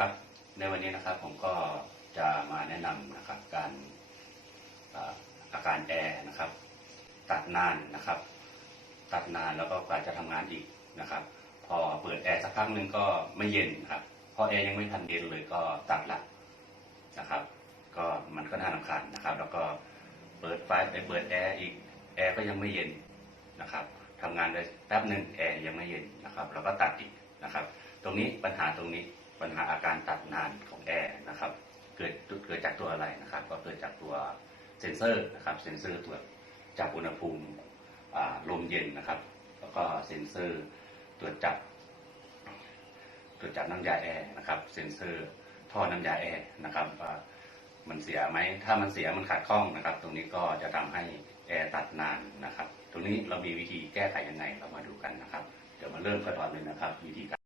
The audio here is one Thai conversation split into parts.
ครับในวันนี้นะครับผมก็จะมาแนะนำนะครับการอาการแอร์นะครับ ตัดนานนะครับ ตัดนานแล้วก็กว่าจะทำงานอีกนะครับ พอเปิดแอร์สักพักหนึ่งก็ไม่เย็นครับพอแอร์ยังไม่ทันเย็นเลยก็ตัดละนะครับ ก็มันก็น่ารำคาญนะครับ แล้วก็เปิดไฟไปเปิดแอร์อีกแอร์ก็ยังไม่เย็นนะครับทำงานได้แป๊บหนึ่งแอร์ยังไม่เย็นนะครับ แล้วก็ตัดอีกนะครับ ตรงนี้ปัญหาตรงนี้ ปัญหาอาการตัดนานของแอร์นะครับ เกิดเกิดจากตัวอะไรนะครับ ก็เกิดจากตัวเซนเซอร์นะครับ เซนเซอร์ตรวจจับอุณหภูมิลมเย็นนะครับ แล้วก็เซนเซอร์ตรวจจับตรวจจับน้ำยาแอร์นะครับ เซนเซอร์ท่อน้ำยาแอร์นะครับว่ามันเสียไหมถ้ามันเสียมันขาดข้องนะครับ ตรงนี้ก็จะทำให้แอร์ตัดนานนะครับ ตรงนี้เรามีวิธีแก้ไขยังไงเรามาดูกันนะครับ เดี๋ยวมาเริ่มกันก่อนเลยนะครับ วิธีการ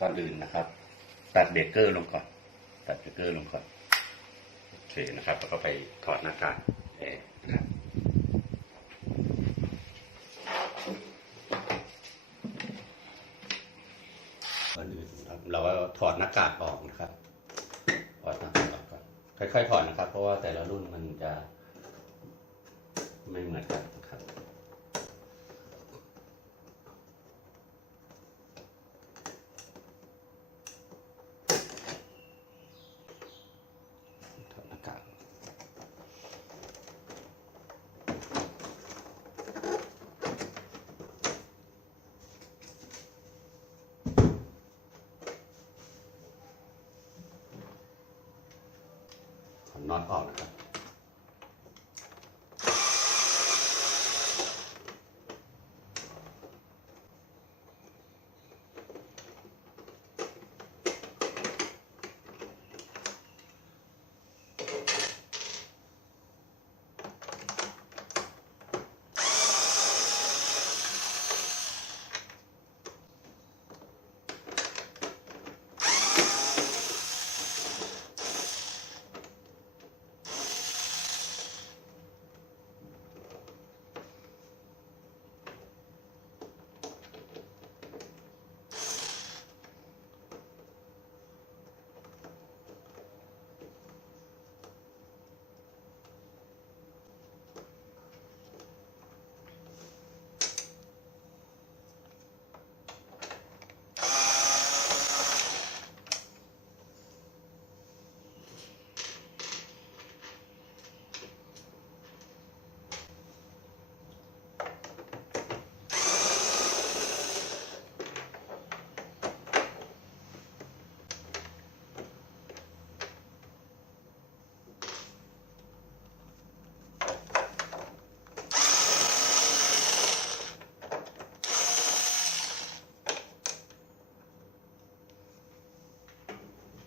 ก่อนอื่นนะครับ ตัดเบรกเกอร์ลงก่อน ตัดเบรกเกอร์ลงก่อน โอเคนะครับแล้วก็ไปถอดหน้ากากแอร์นะครับก่อนอื่นนะครับเราก็ถอดหน้ากากออกนะครับ ถอดหน้ากากออกก่อนค่อยๆถอดนะครับ เพราะว่าแต่ละรุ่นมันจะไม่เหมือนกันนะครับ ถอดหน้ากาก ถอด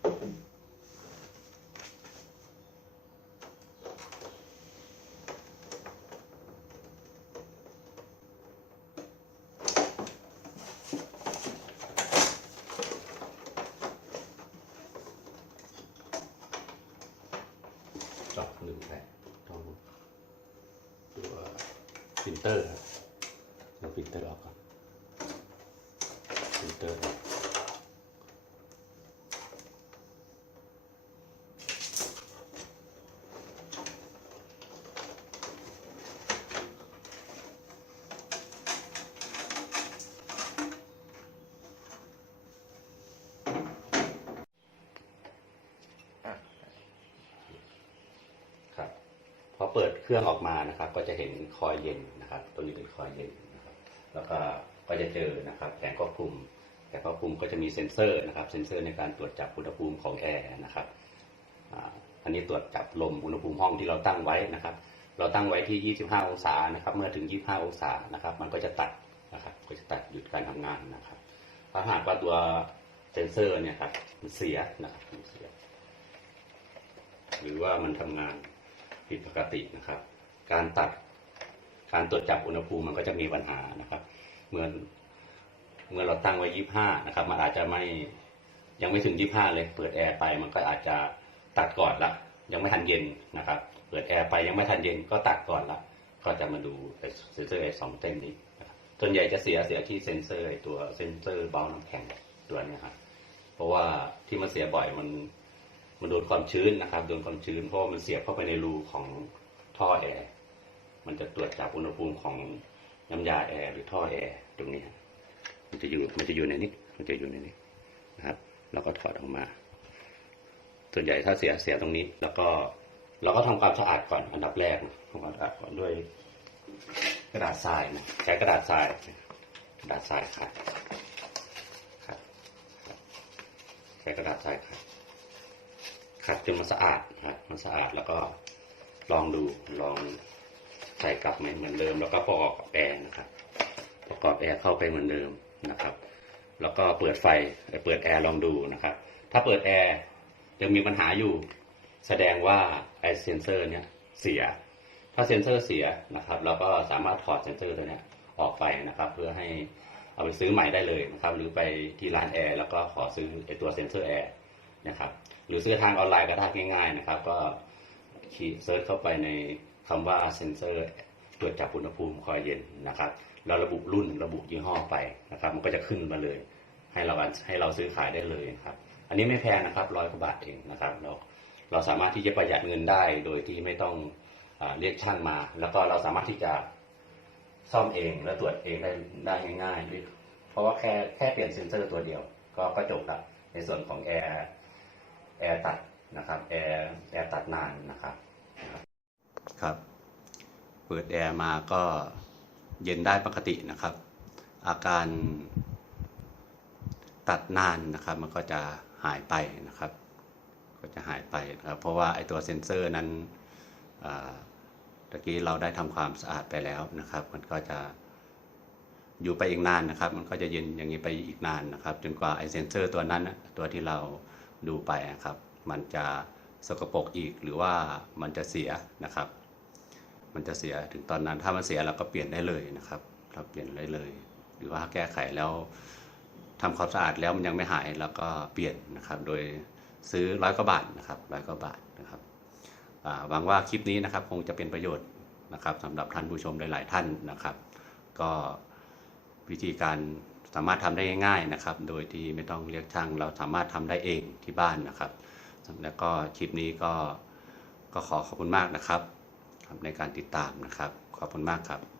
น็อตออกนะครับเจาะหนึ่งแผลตรงตัวพิมพ์เตอร์ครับเราพิมพ์เตอร์ออกก่อนพิมพ์เตอร์ออกครับพอ เปิดเครื่องออกมานะครับ ก็จะเห็นคอยเย็นนะครับ ตัวนี้เป็นคอยเย็นนะครับ แล้วก็ก็จะเจอนะครับแผงควบคุมแผงควบคุมก็จะมีเซ็นเซอร์นะครับ เซ็นเซอร์ในการตรวจจับอุณหภูมิของแอร์นะครับอันนี้ตรวจจับลมอุณหภูมิห้องที่เราตั้งไว้นะครับ เราตั้งไว้ที่ 25 องศานะครับ เมื่อถึง 25 องศานะครับ มันก็จะตัดนะครับ ก็จะตัดหยุดการทำงานนะครับถ้าหากว่าตัวเซ็นเซอร์เนี่ยครับมันเสียนะครับมันเสีย หรือว่ามันทำงาน ผิดปกตินะครับ การตัดการตรวจจับอุณหภูมิมันก็จะมีปัญหานะครับ เมื่อเมื่อเราตั้งไว้ยี่ห้านะครับ มันอาจจะไม่ยังไม่ถึงยี่ห้าเลย เปิดแอร์ไปมันก็อาจจะตัดก่อนละยังไม่ทันเย็นนะครับ เปิดแอร์ไปยังไม่ทันเย็นก็ตัดก่อนละก็จะมาดูเซนเซอร์ไอ้สองเส้นนี้ส่วนใหญ่จะเสียเสียที่เซนเซอร์ไอ้ตัวเซนเซอร์เบาน้ำแข็งตัวนี้ครับเพราะว่าที่มันเสียบ่อยมัน มันโดนความชื้นนะครับ โดนความชื้นเพราะว่ามันเสียบเข้าไปในรูของท่อแอร์มันจะตรวจจับอุณหภูมิของน้ำยาแอร์หรือท่อแอร์ตรงนี้มันจะอยู่มันจะอยู่ในนี้มันจะอยู่ในนี้นะครับแล้วก็ถอดออกมา ส่วนใหญ่ถ้าเสียเสียตรงนี้ แล้วก็เราก็ทำความสะอาดก่อนอันดับแรกทำความสะอาดก่อนด้วยกระดาษทรายนะใช้กระดาษทรายกระดาษทรายครับครับครับใช้กระดาษทรายครับ ขัดจนมันสะอาดครับมันสะอาดแล้วก็ลองดูลองใส่กลับเหมือนเหมือนเดิม แล้วก็ประกอบกับแอร์นะครับ ประกอบแอร์เข้าไปเหมือนเดิมนะครับ แล้วก็เปิดไฟเปิดแอร์ลองดูนะครับ ถ้าเปิดแอร์ยังมีปัญหาอยู่ แสดงว่าไอเซนเซอร์เนี่ยเสีย ถ้าเซนเซอร์เสียนะครับเราก็สามารถถอดเซนเซอร์ตัวเนี้ยออกไปนะครับ เพื่อให้เอาไปซื้อใหม่ได้เลยนะครับ หรือไปที่ร้านแอร์แล้วก็ขอซื้อไอตัวเซนเซอร์แอร์ นะครับ หรือซื้อทางออนไลน์ก็ได้ง่ายๆนะครับ ก็คีย์เซิร์ชเข้าไปในคำว่าเซนเซอร์ตรวจจับอุณหภูมิคอยเย็นนะครับเราระบุรุ่นระบุยี่ห้อไปนะครับ มันก็จะขึ้นมาเลย ให้เราให้เราซื้อขายได้เลยครับ อันนี้ไม่แพงนะครับร้อยกว่าบาทเองนะครับเราเราสามารถที่จะประหยัดเงินได้โดยที่ไม่ต้องอเรียกช่างมา แล้วก็เราสามารถที่จะซ่อมเองและตรวจเองได้ได้ง่ายๆเพราะว่าแค่แค่เปลี่ยนเซ็นเซอร์ตัวเดียว ก็ก็จบละในส่วนของแอร์ แอร์ตัดนะครับแอร์แอร์ตัดนานนะครับครับ เปิดแอร์มาก็เย็นได้ปกตินะครับ อาการตัดนานนะครับมันก็จะหายไปนะครับ ก็จะหายไปนะครับเพราะว่าไอตัวเซ็นเซอร์นั้นตะกี้เราได้ทำความสะอาดไปแล้วนะครับ มันก็จะอยู่ไปอีกนานนะครับ มันก็จะเย็นอย่างนี้ไปอีกนานนะครับ จนกว่าไอเซนเซอร์ตัวนั้นตัวที่เรา ดูไปนะครับ มันจะสกปรกอีกหรือว่ามันจะเสียนะครับ มันจะเสียถึงตอนนั้นถ้ามันเสียเราก็เปลี่ยนได้เลยนะครับ เราเปลี่ยนได้เลย หรือว่าแก้ไขแล้วทำความสะอาดแล้วมันยังไม่หายแล้วก็เปลี่ยนนะครับ โดยซื้อร้อยกว่าบาทนะครับร้อยกว่าบาทนะครับหวังว่าคลิปนี้นะครับคงจะเป็นประโยชน์นะครับสำหรับท่านผู้ชมหลาย ๆ ท่านนะครับ ก็วิธีการ สามารถทำได้ง่ายๆนะครับ โดยที่ไม่ต้องเรียกช่าง เราสามารถทำได้เองที่บ้านนะครับ แล้วก็คลิปนี้ก็ก็ขอขอบคุณมากนะครับในการติดตามนะครับ ขอบคุณมากครับ